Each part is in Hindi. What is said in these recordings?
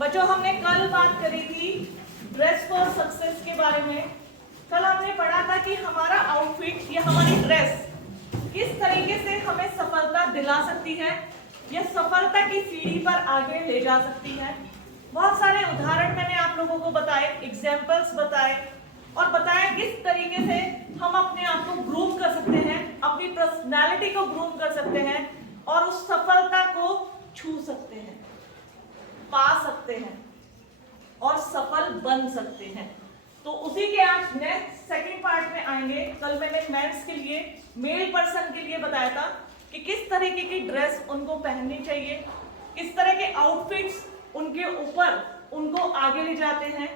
बच्चों हमने कल बात करी थी ड्रेस फॉर सक्सेस के बारे में। कल हमने पढ़ा था कि हमारा आउटफिट या हमारी ड्रेस किस तरीके से हमें सफलता दिला सकती है या सफलता की सीढ़ी पर आगे ले जा सकती है। बहुत सारे उदाहरण मैंने आप लोगों को बताए, एग्जाम्पल्स बताए और बताया किस तरीके से हम अपने आप को ग्रूम कर सकते हैं, अपनी पर्सनालिटी को ग्रूम कर सकते हैं और उस सफलता को छू सकते हैं, पा सकते हैं और सफल बन सकते हैं। तो उसी के आज नेक्स्ट सेकंड पार्ट में आएंगे। कल मैंने मेंस के लिए, मेल पर्सन के लिए बताया था कि किस तरीके की ड्रेस उनको पहननी चाहिए, किस तरह के आउटफिट्स उनके ऊपर उनको आगे ले जाते हैं।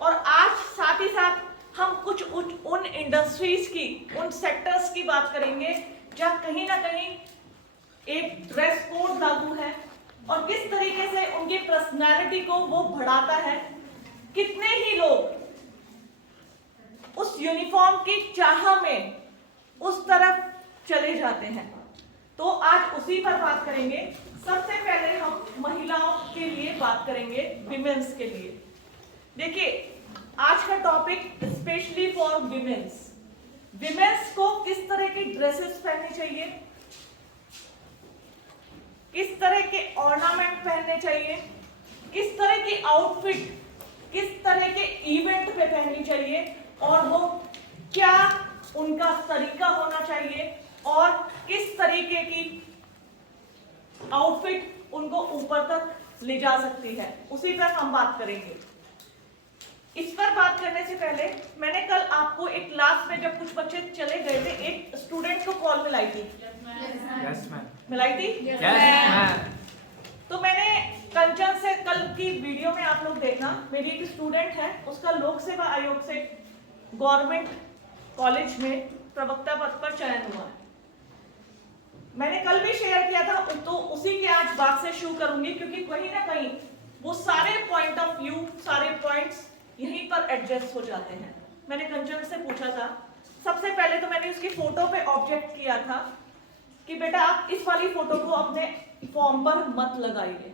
और आज साथ ही साथ हम कुछ उन इंडस्ट्रीज की, उन सेक्टर्स की बात करेंगे जहां कहीं ना कहीं एक ड्रेस कोड लागू है और किस तरीके से उनकी पर्सनालिटी को वो बढ़ाता है। कितने ही लोग उस यूनिफॉर्म की चाह में उस तरफ चले जाते हैं। तो आज उसी पर बात करेंगे। सबसे पहले हम महिलाओं के लिए बात करेंगे, विमेंस के लिए। देखिए आज का topic specially for women's. Women's को किस तरह की ड्रेसेस पहननी चाहिए, किस तरह के ऑर्नामेंट पहनने चाहिए, किस तरह की आउटफिट किस तरह के इवेंट पे पहननी चाहिए और वो क्या उनका तरीका होना चाहिए और किस तरीके की आउटफिट उनको ऊपर तक ले जा सकती है, उसी पर हम बात करेंगे। इस पर बात करने से पहले मैंने कल आपको एक क्लास में जब कुछ बच्चे चले गए थे, एक स्टूडेंट को कॉल मिलाई थी। Yes ma'am. मिलाई थी? Yes ma'am. तो मैंने कंचन से कल की वीडियो में आप लोग देखना, मेरी एक स्टूडेंट है, उसका लोक सेवा आयोग से गवर्नमेंट कॉलेज में प्रवक्ता पद पर चयन हुआ है। मैंने कल भी शेयर किया था, तो उसी के आज बात से शुरू करूंगी क्योंकि कहीं ना कहीं वो सारे पॉइंट ऑफ व्यू, सारे पॉइंट्स यहीं पर एडजस्ट हो जाते हैं। मैंने कंचन से पूछा था, सबसे पहले तो मैंने उसकी फोटो पे ऑब्जेक्ट किया था कि बेटा आप इस वाली फोटो को अपने फॉर्म पर मत लगाइए,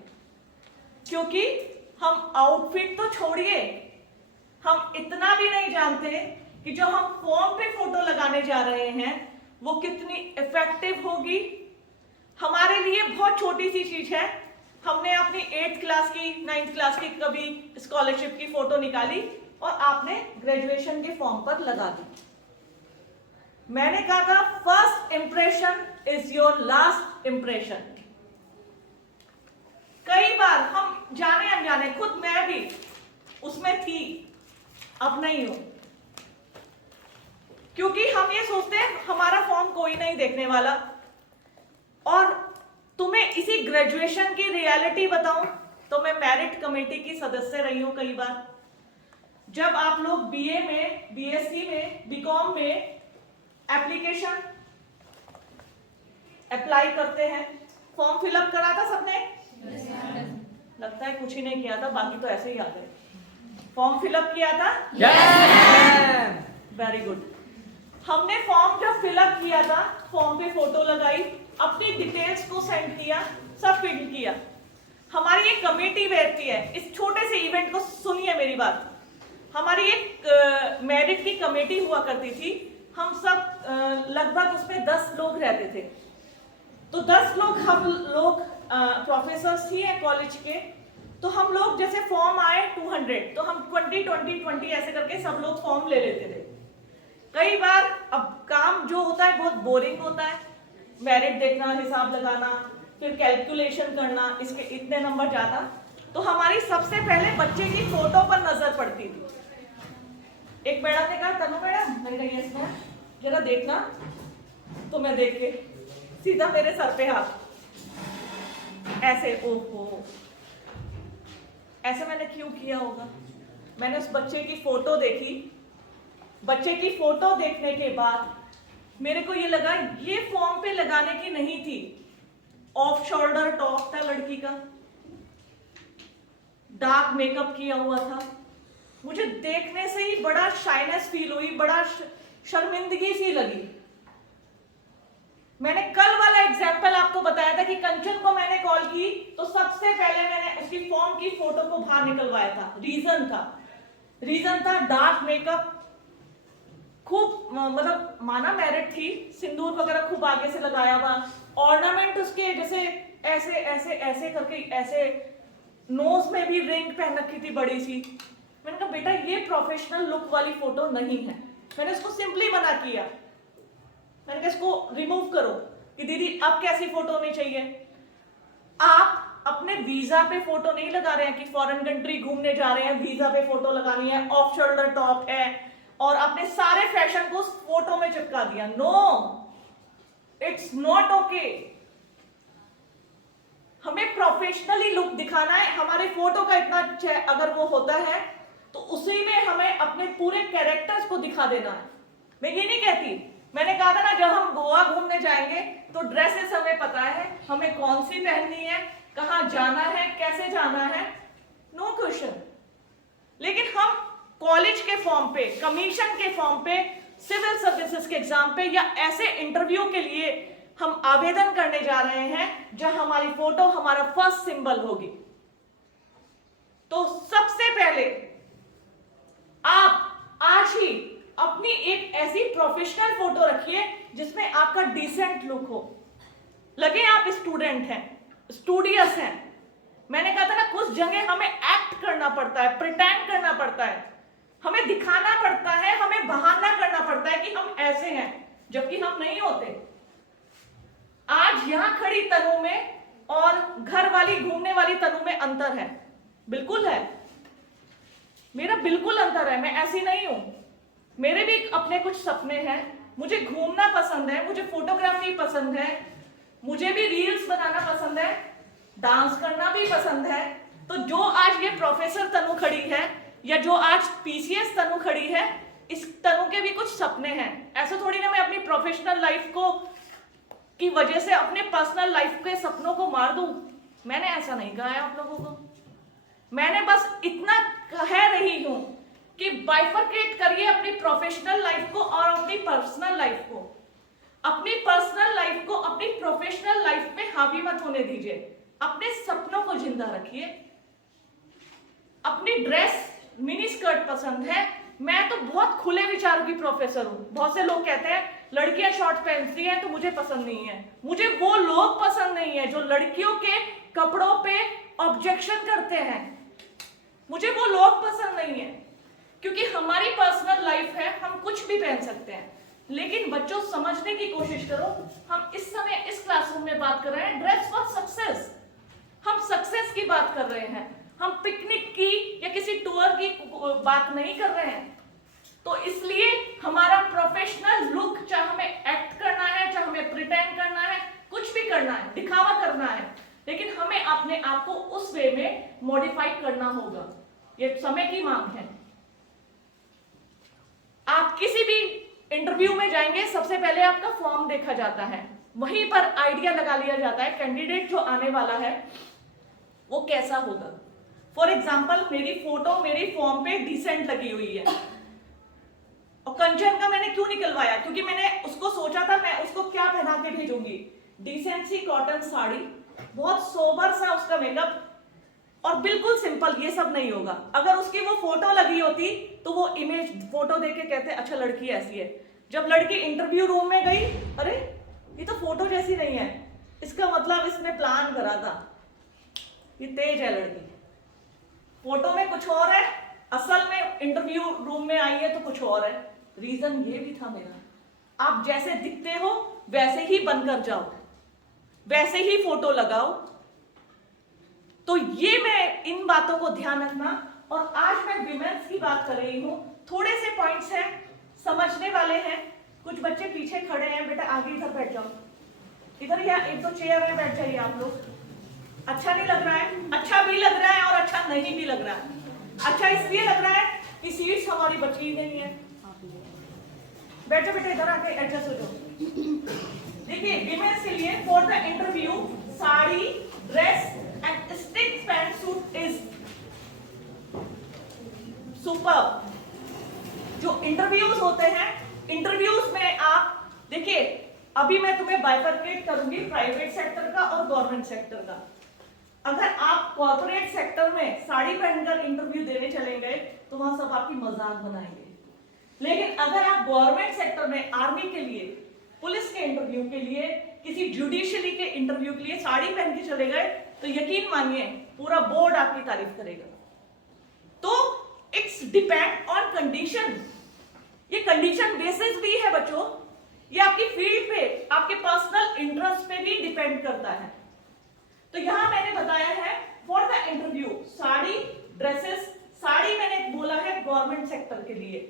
क्योंकि हम आउटफिट तो छोड़िए, हम इतना भी नहीं जानते कि जो हम फॉर्म पे फोटो लगाने जा रहे हैं वो कितनी इफेक्टिव होगी। हमारे लिए बहुत छोटी सी चीज है, हमने अपनी 8th क्लास की, 9th क्लास की कभी स्कॉलरशिप की फोटो निकाली और आपने ग्रेजुएशन के फॉर्म पर लगा दी। मैंने कहा था first impression is your last impression. कई बार हम जाने अनजाने, खुद मैं भी उसमें थी, अब नहीं हूं, क्योंकि हम ये सोचते हैं हमारा फॉर्म कोई नहीं देखने वाला। और तुम्हें इसी ग्रेजुएशन की रियलिटी बताऊं तो मैं मेरिट कमेटी की सदस्य रही हूं कई बार। जब आप लोग बीए में, बीएससी में, बीकॉम में एप्लीकेशन अप्लाई करते हैं, फॉर्म फिलअप करा था सबने? लगता है कुछ ही नहीं किया था, बाकी तो ऐसे ही आ गए। फॉर्म फिलअप किया था? Very good. हमने फॉर्म जब फिलअप किया था, फॉर्म पे फोटो लगाई, अपनी डिटेल्स को सेंड किया, सब फिल किया। हमारी एक कमेटी बैठती है, इस छोटे से इवेंट को सुनिए मेरी बात। हमारी एक मेरिट की कमेटी हुआ करती थी, हम सब लगभग उसमें 10 लोग रहते थे। तो 10 लोग हम लोग प्रोफेसर्स ही हैं कॉलेज के। तो हम लोग जैसे फॉर्म आए 200, तो हम 20 ऐसे करके सब लोग फॉर्म ले लेते थे। कई बार अब काम जो होता है बहुत बोरिंग होता है, मेरिट देखना, हिसाब लगाना, फिर कैलकुलेशन करना, इसके इतने नंबर ज्यादा। तो हमारी सबसे पहले बच्चे की फोटो पर नजर पड़ती थी। एक मैडम ने कहा, तनु मैडम, मैंने कहा यस मैम, जरा देखना। तो मैं देख के सीधा मेरे सर पे हाथ, ऐसे, ओहो, ऐसे मैंने क्यों किया होगा? मैंने उस बच्चे की फोटो देखी। बच्चे की फोटो देखने के बाद मेरे को ये लगा ये फॉर्म पे लगाने की नहीं थी। ऑफ शोल्डर टॉप था लड़की का, डार्क मेकअप किया हुआ था। मुझे देखने से ही बड़ा शाइनेस फील हुई, बड़ा शर्मिंदगी सी लगी। मैंने कल वाला एग्जाम्पल आपको बताया था कि कंचन को मैंने कॉल की तो सबसे पहले मैंने उसकी उसकी फॉर्म की फोटो को बाहर निकलवाया था। रीजन था डार्क मेकअप, खूब मतलब माना मैरिड थी, सिंदूर वगैरह खूब आगे से लगाया हुआ, ऑर्नामेंट उसके जैसे ऐसे ऐसे ऐसे करके, ऐसे नोज में भी रिंग पहन रखी थी बड़ी सी। मैंने कहा बेटा ये प्रोफेशनल लुक वाली फोटो नहीं है। मैंने इसको सिंपली मना किया, मैंने कहा इसको रिमूव करो कि दीदी अब कैसी फोटो होनी चाहिए। आप अपने वीजा पे फोटो नहीं लगा रहे हैं कि फॉरेन कंट्री घूमने जा रहे हैं, वीजा पे फोटो लगानी है, ऑफ शोल्डर टॉप है और आपने सारे फैशन को उस फोटो में चिपका दिया। No, it's not okay. हमें प्रोफेशनली लुक दिखाना है। हमारे फोटो का इतना अगर वो होता है तो उसी में हमें अपने पूरे कैरेक्टर्स को दिखा देना है। मैं ये नहीं कहती, मैंने कहा था ना जब हम गोवा घूमने जाएंगे तो ड्रेसेस हमें पता है, हमें कौन सी पहननी है, कहां जाना है, कैसे जाना है, नो क्वेश्चन। लेकिन हम कॉलेज के फॉर्म पे, कमीशन के फॉर्म पे, सिविल सर्विसेज के एग्जाम पे या ऐसे इंटरव्यू के लिए हम आवेदन करने जा रहे हैं जहां हमारी फोटो हमारा फर्स्ट सिंबल होगी। तो सबसे पहले आप आज ही अपनी एक ऐसी प्रोफेशनल फोटो रखिए जिसमें आपका डिसेंट लुक हो, लगे आप स्टूडेंट हैं, स्टूडियस हैं। मैंने कहा था ना कुछ जगह हमें एक्ट करना पड़ता है, प्रिटेंड करना पड़ता है, हमें दिखाना पड़ता है, हमें बहाना करना पड़ता है कि हम ऐसे हैं, जबकि हम नहीं होते। आज यहां खड़ी तनु में और घर वाली घूमने वाली तनु में अंतर है, बिल्कुल है, मेरा बिल्कुल अंतर है। मैं ऐसी नहीं हूं, मेरे भी अपने कुछ सपने हैं, मुझे घूमना पसंद है, मुझे फोटोग्राफी पसंद है, मुझे भी रील्स बनाना पसंद है, डांस करना भी पसंद है। तो जो आज ये प्रोफेसर तनु खड़ी है या जो आज पीसीएस तनु खड़ी है, इस तनु के भी कुछ सपने हैं। ऐसा थोड़ी ना मैं अपनी प्रोफेशनल लाइफ को की वजह से अपने पर्सनल लाइफ के सपनों को मार दूं। मैंने ऐसा नहीं कहा है आप लोगों को, मैंने बस इतना कह रही हूं कि बाइफरकेट करिए अपनी प्रोफेशनल लाइफ को और अपनी पर्सनल लाइफ को। अपनी पर्सनल लाइफ को अपनी प्रोफेशनल लाइफ में हावी मत होने दीजिए। अपने सपनों को जिंदा रखिए। अपनी ड्रेस मिनी स्कर्ट पसंद है, मैं तो बहुत खुले विचार की प्रोफेसर हूं। बहुत से लोग कहते हैं लड़कियां शॉर्ट पहनती हैं तो मुझे पसंद नहीं है। मुझे वो लोग पसंद नहीं है जो लड़कियों के कपड़ों पे ऑब्जेक्शन करते हैं, मुझे वो लोग पसंद नहीं है। क्योंकि हमारी पर्सनल लाइफ है, हम कुछ भी पहन सकते हैं। लेकिन बच्चों समझने की कोशिश करो, हम इस समय इस क्लासरूम में बात कर रहे हैं ड्रेस फॉर सक्सेस। हम सक्सेस की बात कर रहे हैं, हम पिकनिक की या किसी टूर की बात नहीं कर रहे हैं। तो इसलिए हमारा प्रोफेशनल लुक, चाहे हमें एक्ट करना है, चाहे हमें प्रिटेंड करना है, कुछ भी करना है, दिखावा करना है, लेकिन हमें अपने आप को उस वे में मॉडिफाई करना होगा। ये समय की मांग है। आप किसी भी इंटरव्यू में जाएंगे, सबसे पहले आपका फॉर्म देखा जाता है, वहीं पर आइडिया लगा लिया जाता है कैंडिडेट जो आने वाला है वो कैसा होगा। फॉर एग्जाम्पल मेरी फोटो मेरी फॉर्म पे डिसेंट लगी हुई है, और कंचन का मैंने क्यों निकलवाया, क्योंकि मैंने उसको सोचा था मैं उसको क्या पहना के भेजूंगी। डिसेंट सी कॉटन साड़ी, बहुत सोबर सा उसका मेकअप और बिल्कुल सिंपल, ये सब नहीं होगा। अगर उसकी वो फोटो लगी होती तो वो इमेज फोटो देख के कहते अच्छा लड़की ऐसी है। जब लड़की इंटरव्यू रूम में गई, अरे ये तो फोटो जैसी नहीं है, इसका मतलब इसने प्लान करा था, ये तेज है लड़की। फोटो में कुछ और है, असल में इंटरव्यू रूम में आई है तो कुछ और है। रीजन ये भी था मेरा, आप जैसे दिखते हो वैसे ही बनकर जाओ, वैसे ही फोटो लगाओ। तो ये मैं इन बातों को ध्यान रखना। और आज मैं विमेंस की बात कर रही हूं, थोड़े से पॉइंट्स हैं समझने वाले हैं। कुछ बच्चे पीछे खड़े हैं, बेटा आगे इधर बैठ जाओ, इधर या एक दो चेयर में बैठ जाइए आप लोग। अच्छा नहीं लग रहा है, अच्छा भी लग रहा है और अच्छा नहीं भी लग रहा है। अच्छा इसलिए लग रहा है कि सीट्स हमारी बची नहीं है। बैठो बेटा, इधर आके एडजस्ट हो जाओ। देखिए विमेंस के लिए for the interview sari, dress and stitch pant suit is super. जो इंटरव्यूज होते हैं, इंटरव्यूज में आप देखिए, अभी मैं तुम्हें बाइफरकेट करूंगी प्राइवेट सेक्टर का और गवर्नमेंट सेक्टर का। अगर आप कॉर्पोरेट सेक्टर में साड़ी पहनकर इंटरव्यू देने चले गए तो वहां सब आपकी मजाक बनाएंगे, लेकिन अगर आप गवर्नमेंट सेक्टर में आर्मी के लिए, पुलिस के इंटरव्यू के लिए, किसी जुडिशियरी के इंटरव्यू के लिए साड़ी पहन के चले गए तो यकीन मानिए पूरा बोर्ड आपकी तारीफ करेगा। तो इट्स डिपेंड ऑन कंडीशन, ये कंडीशन बेसिस भी है बच्चों, ये आपकी फील्ड पे, आपके पर्सनल इंटरेस्ट पे भी डिपेंड करता है। तो यहां मैंने बताया है for the interview sari, dresses, sari मैंने बोला है गवर्नमेंट सेक्टर के लिए,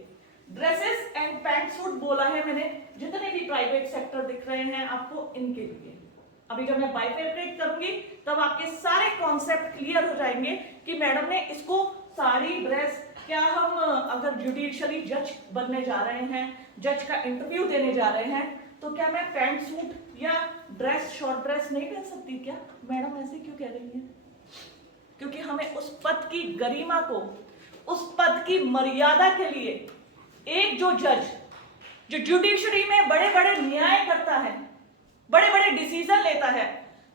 ड्रेसेस एंड पैंट सूट बोला है मैंने जितने भी प्राइवेट सेक्टर दिख रहे हैं आपको इनके लिए। अभी जब मैं बाइफरकेट करूंगी तब आपके सारे कॉन्सेप्ट क्लियर हो जाएंगे कि मैडम ने इसको साड़ी, ड्रेस, क्या हम अगर जुडिशियरी जज बनने जा रहे हैं, जज का इंटरव्यू देने जा रहे हैं, तो क्या मैं पैंट सूट या ड्रेस, शॉर्ट ड्रेस नहीं पहन सकती? क्या मैडम ऐसे क्यों कह रही है? क्योंकि हमें उस पद की गरिमा को, उस पद की मर्यादा के लिए एक जो जज जो जुडिशरी में बड़े बड़े न्याय करता है, बड़े बड़े डिसीजन लेता है,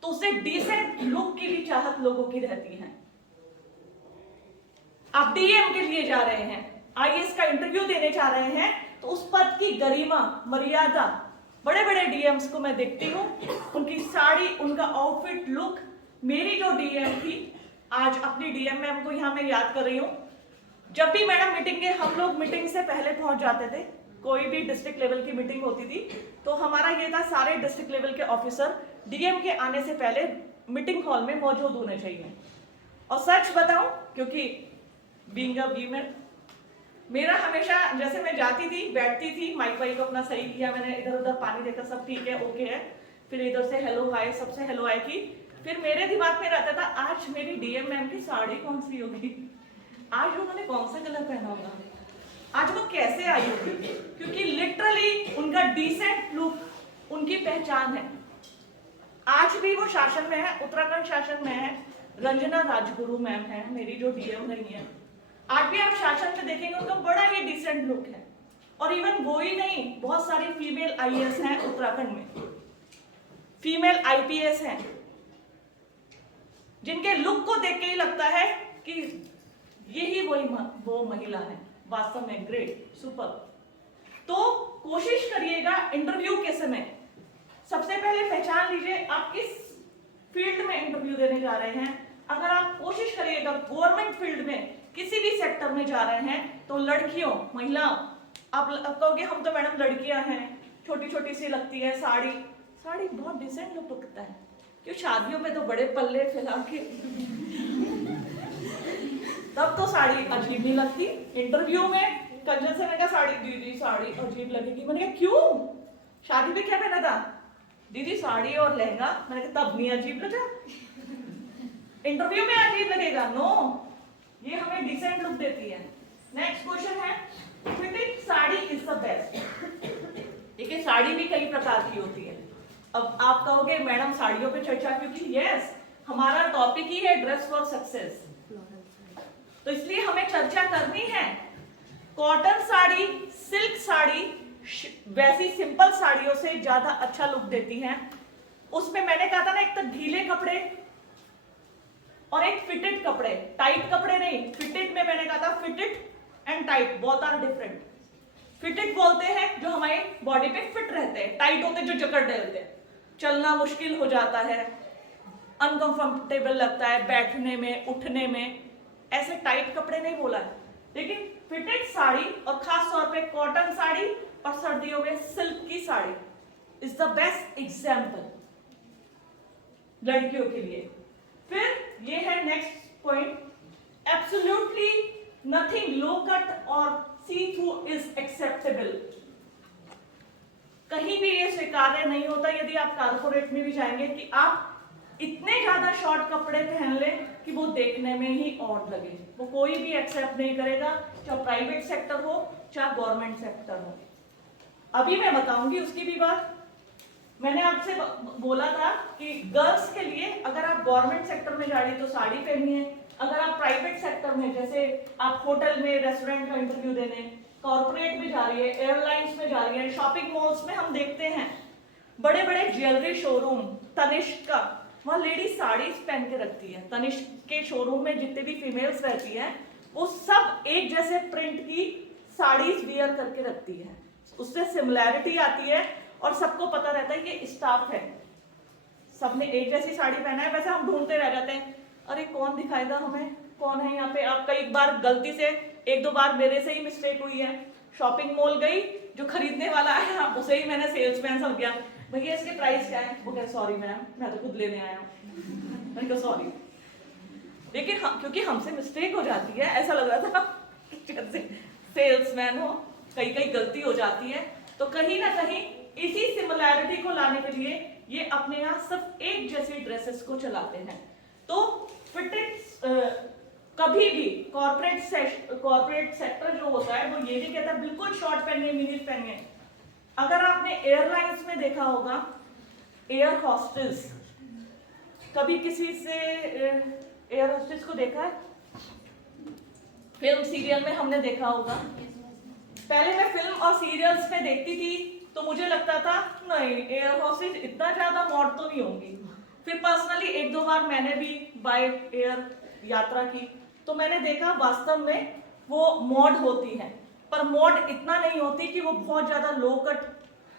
तो उसे डिसेंट लुक की भी चाहत लोगों की रहती है। आप डीएम के लिए जा रहे हैं, आईएएस का इंटरव्यू देने जा रहे हैं, तो उस पद की गरिमा, मर्यादा, बड़े बड़े डीएम्स को मैं देखती हूँ, उनकी साड़ी, उनका आउटफिट, लुक। मेरी जो डीएम थी, आज अपनी डीएम मैम को यहाँ मैं याद कर रही हूँ, जब भी मैडम मीटिंग के, हम लोग मीटिंग से पहले पहुंच जाते थे, कोई भी डिस्ट्रिक्ट लेवल की मीटिंग होती थी तो हमारा ये था सारे डिस्ट्रिक्ट लेवल के ऑफिसर डीएम के आने से पहले मीटिंग हॉल में मौजूद होने चाहिए। और सच बताऊं, क्योंकि बीइंग अ वीमेन, मेरा हमेशा, जैसे मैं जाती थी, बैठती थी, माइक वाइक अपना सही किया मैंने, इधर उधर पानी देखा, सब ठीक है, ओके है, फिर इधर से हेलो हाय, सबसे हेलो हाय की, फिर मेरे दिमाग में रहता था आज मेरी डीएम मैम की साड़ी कौन सी होगी, आज उन्होंने कौन सा कलर पहना होगा, आज वो कैसे आई होगी, क्योंकि लिटरली उनका डिसेंट लुक उनकी पहचान है। आज भी वो शासन में है, उत्तराखंड शासन में है, रंजना राजगुरु मैम है मेरी जो डीएम रही है, आज भी आप शासन में देखेंगे उनका बड़ा ही डिसेंट लुक है। और इवन वो ही नहीं, बहुत सारी फीमेल आईएएस हैं उत्तराखंड में, फीमेल आईपीएस हैं, जिनके लुक को देख के ही लगता है कि यही वो महिला है, वास्तव में ग्रेट, सुपर। तो कोशिश करिएगा इंटरव्यू के समय, सबसे पहले पहचान लीजिए आप किस फील्ड में इंटरव्यू देने जा रहे हैं। अगर आप कोशिश करिएगा गवर्नमेंट फील्ड में, किसी भी सेक्टर में जा रहे हैं, तो लड़कियों, महिलाओं, आप कहोगे हम तो मैडम लड़कियां हैं, छोटी छोटी सी लगती है साड़ी, साड़ी बहुत डिसेंट लुक लगता है, क्यों शादियों में तो बड़े पल्ले फैला के तब तो साड़ी अजीब नहीं लगती। इंटरव्यू में कंजन से मैंने कहा साड़ी, दीदी साड़ी अजीब लगेगी, मैंने कहा क्यों, शादी में क्या पहना था, दीदी साड़ी और लहंगा, मैंने कहा तब नहीं अजीब लगा, इंटरव्यू में अजीब लगेगा, नो, ये हमें डिसेंट लुक देती है। नेक्स्ट क्वेश्चन है, fitting sari is the best. देखिए साड़ी भी कई प्रकार की होती है। अब आप कहोगे मैडम साड़ियों पे चर्चा क्योंकि यस, हमारा टॉपिक ही है ड्रेस फॉर सक्सेस, तो इसलिए हमें चर्चा करनी है। कॉटन साड़ी, सिल्क साड़ी वैसी सिंपल साड़ियों से ज्यादा अच्छा लुक देती हैं। उसमें मैंने कहा था ना, एक तो ढीले कपड़े और एक फिटेड कपड़े, टाइट कपड़े नहीं, फिटेड में मैंने कहा था fitted and tight both are different. Fitted बोलते हैं जो हमारे बॉडी पे फिट रहते हैं, टाइट होते जो जकड़ देते हैं, चलना मुश्किल हो जाता है, अनकंफर्टेबल लगता है बैठने में, उठने में, ऐसे टाइट कपड़े नहीं बोला है। लेकिन फिटेड साड़ी और खास तौर पे कॉटन साड़ी और सर्दियों में सिल्क की sari is the best example लड़कियों के लिए। फिर ये है नेक्स्ट पॉइंट, एब्सोल्युटली नथिंग लो कट और सी थ्रू इज एक्सेप्टेबल। कहीं भी ये स्वीकार्य नहीं होता, यदि आप कारपोरेट में भी जाएंगे, कि आप इतने ज्यादा शॉर्ट कपड़े पहन ले कि वो देखने में ही ऑड लगे, वो कोई भी एक्सेप्ट नहीं करेगा, चाहे प्राइवेट सेक्टर हो चाहे गवर्नमेंट सेक्टर हो। अभी मैं बताऊंगी उसकी भी बात। मैंने आपसे बोला था कि गर्ल्स के लिए अगर आप गवर्नमेंट सेक्टर में जा रही तो साड़ी पहनिए, अगर आप प्राइवेट सेक्टर में, जैसे आप होटल में, रेस्टोरेंट का इंटरव्यू देने, कॉर्पोरेट में जा रही है, एयरलाइंस में जा रही है, शॉपिंग मॉल्स में हम देखते हैं बड़े बड़े ज्वेलरी शोरूम, तनिष्क का, वहाँ लेडीज साड़ीज पहन के रखती है। तनिष्क के शोरूम में जितने भी फीमेल्स रहती हैं वो सब एक जैसे प्रिंट की साड़ीज वियर करके रखती है, उससे सिमिलैरिटी आती है और सबको पता रहता है ये स्टाफ है, सबने एक जैसी साड़ी पहना है। वैसे हम ढूंढते रह जाते हैं, अरे कौन दिखाएगा हमें, कौन है यहाँ पे। आप कई बार गलती से, एक दो बार मेरे से ही मिस्टेक हुई है, शॉपिंग मॉल गई, जो खरीदने वाला है उसे ही मैंने सेल्समैन समझ गया, भैया इसके प्राइस क्या है, वो कह सॉरी मैम मैं तो खुद लेने आया हूँ, मैंने कहा सॉरी। लेकिन क्योंकि हमसे मिस्टेक हो जाती है, ऐसा लग रहा था जैसे सेल्समैन हो, कहीं कहीं गलती हो जाती है। तो कहीं ना कहीं इसी सिमिलैरिटी को लाने के लिए ये अपने यहाँ सिर्फ एक जैसी ड्रेसेस को चलाते हैं। तो फिटेड कभी भी कॉर्पोरेट सेक्टर जो होता है वो ये नहीं कहता बिल्कुल शॉर्ट पहनिए, मिनी पहनिए। अगर आपने एयरलाइंस में देखा होगा, एयर हॉस्टेस, कभी किसी से एयर होस्टेस को देखा है? फिल्म सीरियल में हमने देखा होगा। पहले मैं फिल्म और सीरियल्स में देखती थी तो मुझे लगता था नहीं एयर होस्टेस इतना ज्यादा मॉड तो नहीं होंगी। फिर पर्सनली एक दो बार मैंने भी बाय एयर यात्रा की तो मैंने देखा वास्तव में वो मॉड होती है, पर मॉड इतना नहीं होती कि वो बहुत ज्यादा लो कट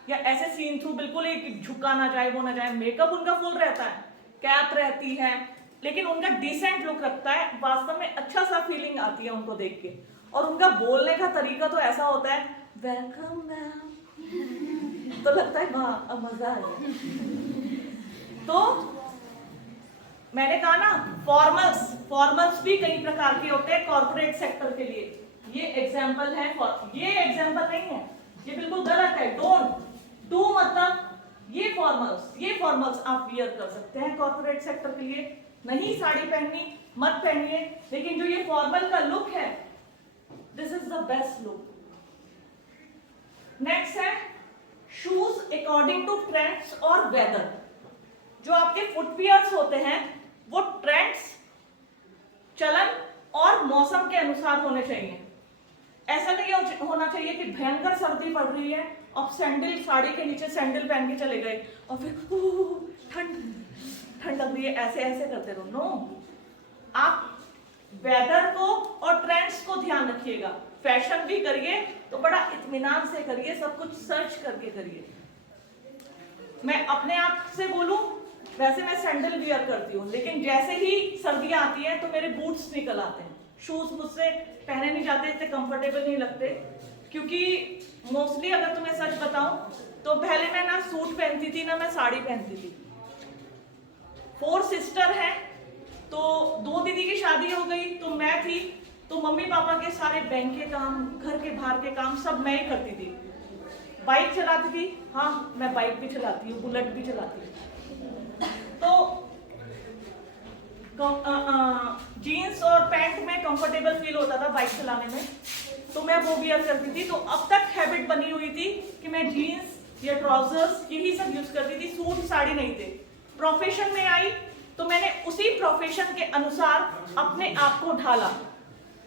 या ऐसे सीन थ्रू बिल्कुल एक झुका ना जाए, वो ना जाए। मेकअप उनका फुल रहता है, कैप रहती है, लेकिन उनका डिसेंट लुक रखता है, वास्तव में अच्छा सा फीलिंग आती है उनको देख के। और उनका बोलने का तरीका तो ऐसा होता है, वेलकम मैम, तो लगता है वाह अब मजा आ गया। तो मैंने कहा ना फॉर्मल्स भी कई प्रकार के होते हैं कॉर्पोरेट सेक्टर के लिए। ये एग्जाम्पल है, ये एग्जाम्पल नहीं है, ये बिल्कुल गलत है। डोंट डू मतलब ये फॉर्मल्स आप वियर कर सकते हैं कॉर्पोरेट सेक्टर के लिए, नहीं साड़ी पहननी मत पहनिए, लेकिन जो ये फॉर्मल का लुक है this is the best look. Next है शूज अकॉर्डिंग टू ट्रेंड्स और वेदर। जो आपके फुटवियर्स होते हैं वो ट्रेंड्स, चलन और मौसम के अनुसार होने चाहिए। ऐसा नहीं होना चाहिए कि भयंकर सर्दी पड़ रही है और सैंडल, साड़ी के नीचे सैंडल पहन के चले गए और फिर ठंड लग रही है, ऐसे करते रहो। नो, आप वेदर को और ट्रेंड्स को ध्यान रखिएगा। फैशन भी करिए तो बड़ा इत्मीनान से करिए, सब कुछ सर्च करके करिए। मैं अपने आप से बोलूं, वैसे मैं सैंडल वियर करती हूँ, लेकिन जैसे ही सर्दियां आती हैं तो मेरे बूट्स निकल आते हैं। शूज मुझसे पहने नहीं जाते, इतने कंफर्टेबल नहीं लगते, क्योंकि मोस्टली अगर तुम्हें सच बताऊं तो पहले मैं ना सूट पहनती थी ना मैं साड़ी पहनती थी। 4 सिस्टर हैं, तो 2 दीदी की शादी हो गई तो मैं थी, तो मम्मी पापा के सारे बैंक के काम, घर के बाहर के काम सब मैं ही करती थी। बाइक चलाती थी, हाँ मैं बाइक भी चलाती हूँ, बुलेट भी चलाती हूँ। तो जीन्स और पैंट में कंफर्टेबल फील होता था बाइक चलाने में, तो मैं वो वियर करती थी। तो अब तक हैबिट बनी हुई थी कि मैं जीन्स या ट्राउजर्स यही सब यूज करती थी, सूट साड़ी नहीं थे। प्रोफेशन में आई तो मैंने उसी प्रोफेशन के अनुसार अपने आप को ढाला।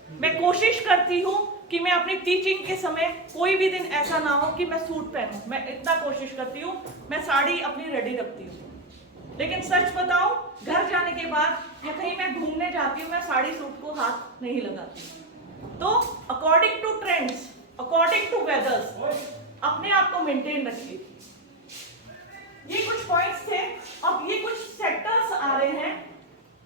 मैं कोशिश करती हूँ कि मैं अपनी टीचिंग के समय कोई भी दिन ऐसा ना हो कि मैं सूट पहनूं, मैं इतना कोशिश करती हूँ। मैं साड़ी अपनी रेडी रखती हूँ, लेकिन सच बताऊं घर जाने के बाद या कहीं मैं घूमने जाती हूँ मैं साड़ी सूट को हाथ नहीं लगाती। तो according to trends, according to weathers अपने आप को मेंटेन रखिए। ये कुछ पॉइंट्स थे। अब ये कुछ सेक्टर्स आ रहे हैं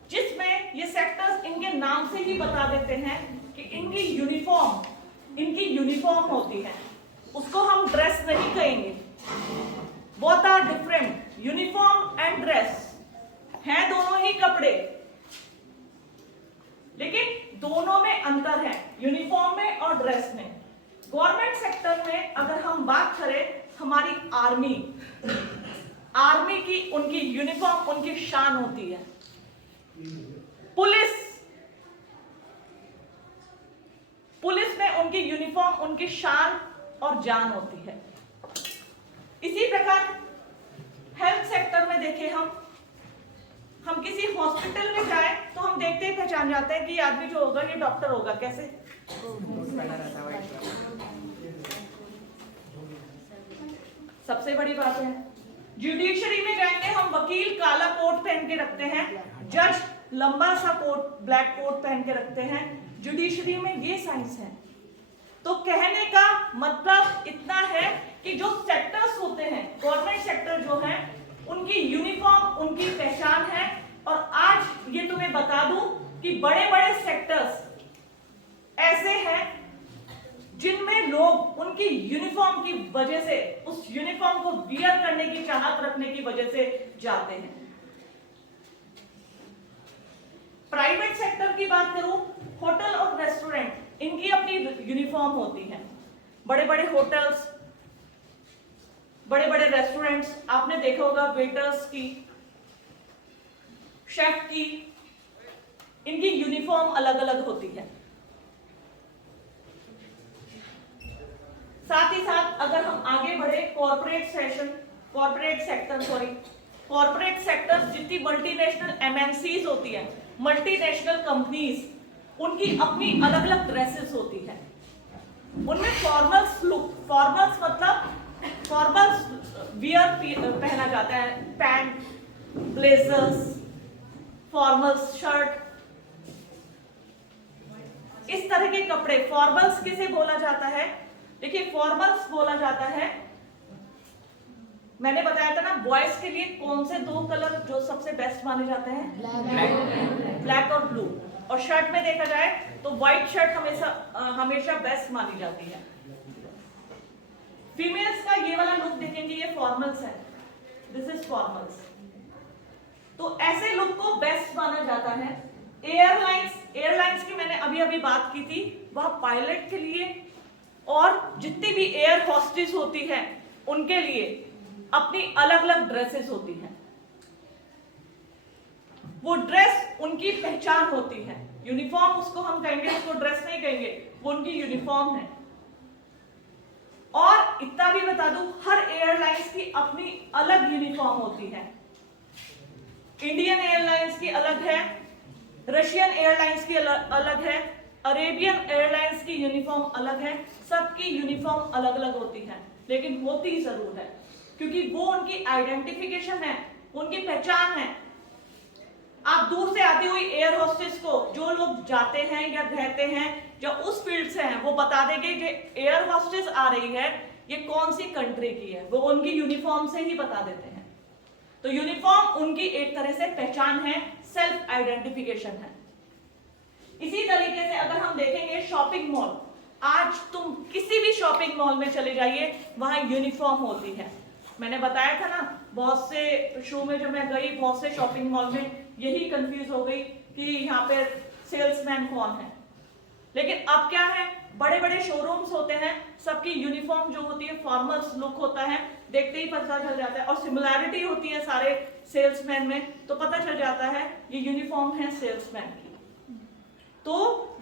जिसमें ये सेक्टर्स इनके नाम से ही बता देते हैं कि इनकी यूनिफॉर्म होती है, उसको हम ड्रेस नहीं कहेंगे। Both are different, uniform and dress हैं दोनों ही कपड़े, लेकिन दोनों में अंतर है, यूनिफॉर्म में और ड्रेस में। गवर्नमेंट सेक्टर में अगर हम बात करें, हमारी आर्मी की उनकी यूनिफॉर्म उनकी शान होती है। पुलिस में उनकी यूनिफॉर्म उनकी शान और जान होती है। इसी प्रकार हेल्थ सेक्टर में देखें, हम किसी हॉस्पिटल में जाए तो हम देखते ही पहचान जाते हैं कि ये आदमी जो होगा ये डॉक्टर होगा। कैसे? सबसे बड़ी बात है जुडिशरी में जाएंगे हम, वकील काला कोट पहन के रखते हैं, जज लंबा सा कोट ब्लैक कोट पहन के रखते हैं, जुडिशरी में ये साइंस है। तो कहने का मतलब इतना है कि जो सेक्टर्स होते हैं, गवर्नमेंट सेक्टर जो है, उनकी यूनिफॉर्म, उनकी पहचान है। और आज ये तुम्हें बता दूं कि बड़े बड़े सेक्टर्स ऐसे हैं जिनमें लोग उनकी यूनिफॉर्म की वजह से, उस यूनिफॉर्म को वियर करने की चाहत रखने की वजह से जाते हैं। प्राइवेट सेक्टर की बात करूं, होटल और रेस्टोरेंट, इनकी अपनी यूनिफॉर्म होती है। बड़े बड़े होटल्स, बड़े बड़े रेस्टोरेंट्स, आपने देखा होगा वेटर्स की, शेफ की, इनकी यूनिफॉर्म अलग अलग होती है। साथ ही साथ अगर हम आगे बढ़े, कॉर्पोरेट सेक्टर जितनी मल्टीनेशनल एमएनसीज होती है, मल्टीनेशनल कंपनीज, उनकी अपनी अलग अलग ड्रेसेस होती है। उनमें फॉर्मल्स लुक, फॉर्मल्स मतलब फॉर्मल्स वियर पहना जाता है, पैंट, ब्लेजर्स, फॉर्मल्स शर्ट, इस तरह के कपड़े। फॉर्मल्स किसे बोला जाता है? देखिए, फॉर्मल्स बोला जाता है, मैंने बताया था ना, बॉयज के लिए कौन से दो कलर जो सबसे बेस्ट माने जाते हैं? ब्लैक और ब्लू। और शर्ट में देखा जाए तो व्हाइट शर्ट हमेशा बेस्ट मानी जाती है। फीमेल्स का ये वाला लुक देखेंगे, ये फॉर्मल्स है, दिस इज फॉर्मल्स। तो ऐसे लुक को बेस्ट माना जाता है। एयरलाइंस की मैंने अभी अभी बात की थी, वह पायलट के लिए और जितनी भी एयर होस्टेस होती है उनके लिए अपनी अलग अलग ड्रेसेस होती हैं। वो ड्रेस उनकी पहचान होती है। यूनिफॉर्म उसको हम कहेंगे, उसको ड्रेस नहीं कहेंगे, वो उनकी यूनिफॉर्म है। और इतना भी बता दूं, हर एयरलाइंस की अपनी अलग यूनिफॉर्म होती है। इंडियन एयरलाइंस की अलग है, रशियन एयरलाइंस की अलग है, अरेबियन एयरलाइंस की यूनिफॉर्म अलग है। सबकी यूनिफॉर्म अलग अलग होती है, लेकिन होती जरूर है, क्योंकि वो उनकी आइडेंटिफिकेशन है, उनकी पहचान है। आप दूर से आती हुई एयर होस्टेस को, जो लोग जाते हैं या रहते हैं या उस फील्ड से हैं, वो बता देंगे कि एयर होस्टेस आ रही है, ये कौन सी कंट्री की है, वो उनकी यूनिफॉर्म से ही बता देते हैं। तो यूनिफॉर्म उनकी एक तरह से पहचान है, सेल्फ आइडेंटिफिकेशन है। इसी तरीके से अगर हम देखेंगे शॉपिंग मॉल, आज तुम किसी भी शॉपिंग मॉल में चले जाइए, वहां यूनिफॉर्म होती है। मैंने बताया था ना, बहुत से शो में जब मैं गई, बहुत से शॉपिंग मॉल में यही कंफ्यूज हो गई कि यहाँ पे सेल्समैन कौन है। लेकिन अब क्या है, बड़े बड़े शोरूम्स होते हैं, सबकी यूनिफॉर्म जो होती है फॉर्मल्स लुक होता है, देखते ही पता चल जाता है। और सिमिलैरिटी होती है सारे सेल्समैन में, तो पता चल जाता है ये यूनिफॉर्म है सेल्समैन की। तो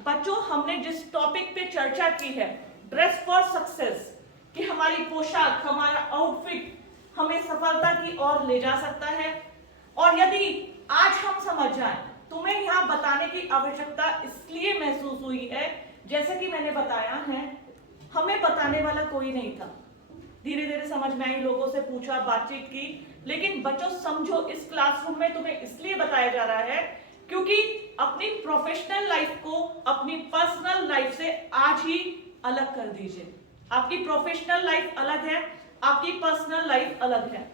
बच्चों, हमने जिस टॉपिक पे चर्चा की है, ड्रेस फॉर सक्सेस, कि हमारी पोशाक, हमारा आउटफिट हमें सफलता की ओर ले जा सकता है। और यदि आज हम समझ जाएं, तुम्हें यहाँ बताने की आवश्यकता इसलिए महसूस हुई है, जैसे कि मैंने बताया है, हमें बताने वाला कोई नहीं था। धीरे धीरे समझ में आई, लोगों से पूछा, बातचीत की। लेकिन बच्चों समझो, इस क्लासरूम में तुम्हें इसलिए बताया जा रहा है क्योंकि अपनी प्रोफेशनल लाइफ को अपनी पर्सनल लाइफ से आज ही अलग कर दीजिए। आपकी प्रोफेशनल लाइफ अलग है, आपकी पर्सनल लाइफ अलग है।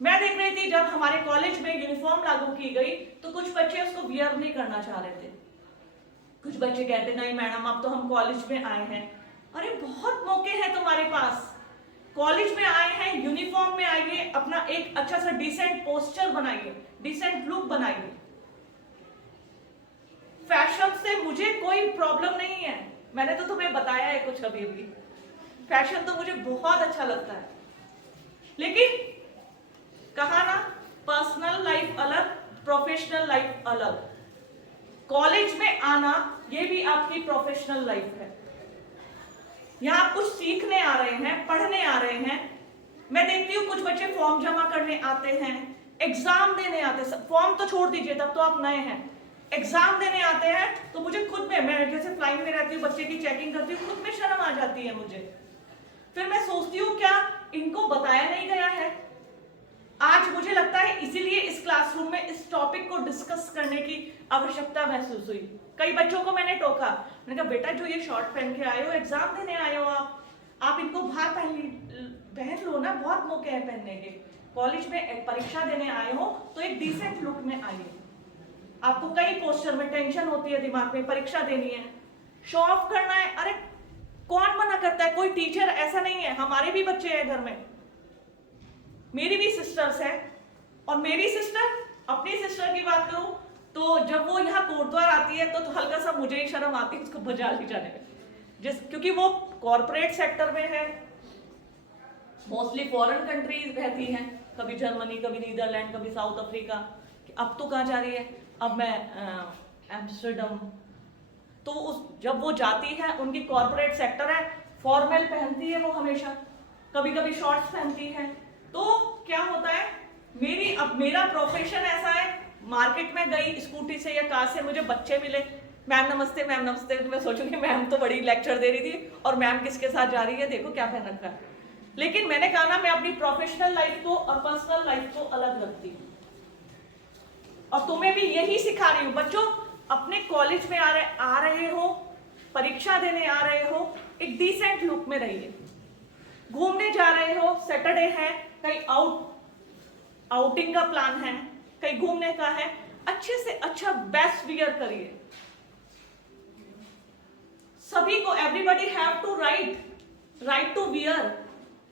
मैं देख रही थी जब हमारे कॉलेज में यूनिफॉर्म लागू की गई तो कुछ बच्चे उसको वियर नहीं करना चाह रहे थे। कुछ बच्चे कहते नहीं मैडम, अब तो हम कॉलेज में आए हैं। अरे बहुत मौके हैं तुम्हारे पास, कॉलेज में आए हैं, यूनिफॉर्म में आइए, अपना एक अच्छा सा डिसेंट पोस्चर बनाइए, डिसेंट लुक बनाइए। फैशन से मुझे कोई प्रॉब्लम नहीं है, मैंने तो तुम्हें बताया है कुछ अभी अभी। फैशन तो मुझे बहुत अच्छा लगता है, लेकिन कहा ना, पर्सनल लाइफ अलग, प्रोफेशनल लाइफ अलग। कॉलेज में आना ये भी आपकी प्रोफेशनल लाइफ है। यहाँ आप कुछ सीखने आ रहे हैं, पढ़ने आ रहे हैं। मैं देखती हूँ कुछ बच्चे फॉर्म जमा करने आते हैं, एग्जाम देने आते हैं। फॉर्म तो छोड़ दीजिए, तब तो आप नए हैं। एग्जाम देने आते हैं तो मुझे खुद में, मैं जैसे फ्लाइंग में रहती हूँ, बच्चे की चेकिंग करती हूँ, खुद में शर्म आ जाती है मुझे। फिर मैं सोचती हूँ क्या इनको बताया नहीं गया है? आज मुझे लगता है इसीलिए इस क्लासरूम में इस टॉपिक को डिस्कस करने की आवश्यकता महसूस हुई। कई बच्चों को मैंने टोका, मैंने कहा बेटा जो ये शॉर्ट पहन के आए हो, एग्जाम देने आए हो आप इनको बाहर पहन लो ना, बहुत मौके हैं पहनने के। कॉलेज में एक परीक्षा देने आए हो तो एक डिसेंट लुक में आइए। आपको कई पोस्टर में टेंशन होती है, दिमाग में परीक्षा देनी है, शो ऑफ करना है। अरे कौन मना करता है? कोई टीचर ऐसा नहीं है, हमारे भी बच्चे हैं घर में, मेरी भी सिस्टर्स हैं। और मेरी सिस्टर, अपनी सिस्टर की बात करूं तो जब वो यहाँ कोटद्वार आती है तो हल्का सा मुझे ही शर्म आती है उसको बाजार ले जाने में, क्योंकि वो कॉर्पोरेट सेक्टर में है, मोस्टली फॉरेन कंट्रीज रहती हैं, कभी जर्मनी, कभी नीदरलैंड, कभी साउथ अफ्रीका। अब तो कहाँ जा रही है? अब मैं एम्स्टर्डम। तो जब वो जाती है, उनकी कॉर्पोरेट सेक्टर है, फॉर्मल पहनती है वो हमेशा, कभी कभी शॉर्ट्स पहनती है। तो क्या होता है, मेरा प्रोफेशन ऐसा है, मार्केट में गई स्कूटी से या कार से, मुझे बच्चे मिले, मैम नमस्ते, मैम नमस्ते, तो मैं सोचूंगी मैम तो बड़ी लेक्चर दे रही थी और मैम किसके साथ जा रही है, देखो क्या पहन रखा है। लेकिन मैंने कहा ना, मैं अपनी प्रोफेशनल लाइफ को और पर्सनल लाइफ को अलग रखती हूँ, और तुम्हें भी यही सिखा रही हूँ। बच्चों, अपने कॉलेज में आ रहे हो, परीक्षा देने आ रहे हो, एक डिसेंट लुक में रहिए। घूमने जा रहे हो, सैटरडे है, कहीं आउटिंग का प्लान है, कहीं घूमने का है, अच्छे से अच्छा बेस्ट वियर करिए। सभी को, everybody have to right to wear.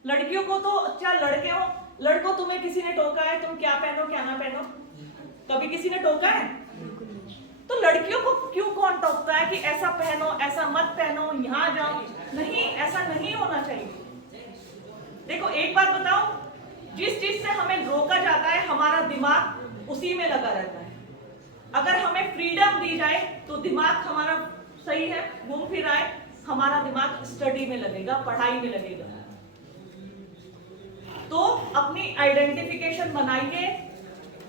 लड़कियों को तो, अच्छा लड़के हो, लड़कों तुम्हें किसी ने टोका है तुम क्या पहनो क्या ना पहनो? कभी किसी ने टोका है? तो लड़कियों को क्यों कौन टोकता है कि ऐसा पहनो, ऐसा मत पहनो, यहाँ जाओ? नहीं, ऐसा नहीं होना चाहिए। देखो एक बात बताओ, जिस चीज से हमें रोका जाता है हमारा दिमाग उसी में लगा रहता है। अगर हमें फ्रीडम दी जाए तो दिमाग हमारा सही है, घूम फिर आए, हमारा दिमाग स्टडी में लगेगा, पढ़ाई में लगेगा। तो अपनी आइडेंटिफिकेशन बनाइए,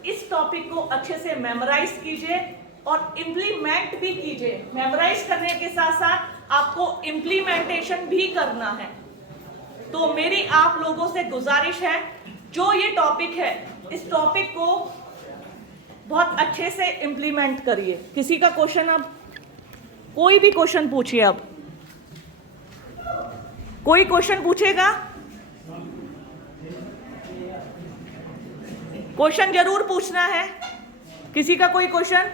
इस टॉपिक को अच्छे से मेमोराइज कीजिए और इम्प्लीमेंट भी कीजिए। मेमोराइज करने के साथ साथ आपको इम्प्लीमेंटेशन भी करना है। तो मेरी आप लोगों से गुजारिश है, जो ये टॉपिक है, इस टॉपिक को बहुत अच्छे से इम्प्लीमेंट करिए। किसी का क्वेश्चन, अब कोई भी क्वेश्चन पूछिए, अब कोई क्वेश्चन पूछेगा? क्वेश्चन जरूर पूछना है। किसी का कोई क्वेश्चन?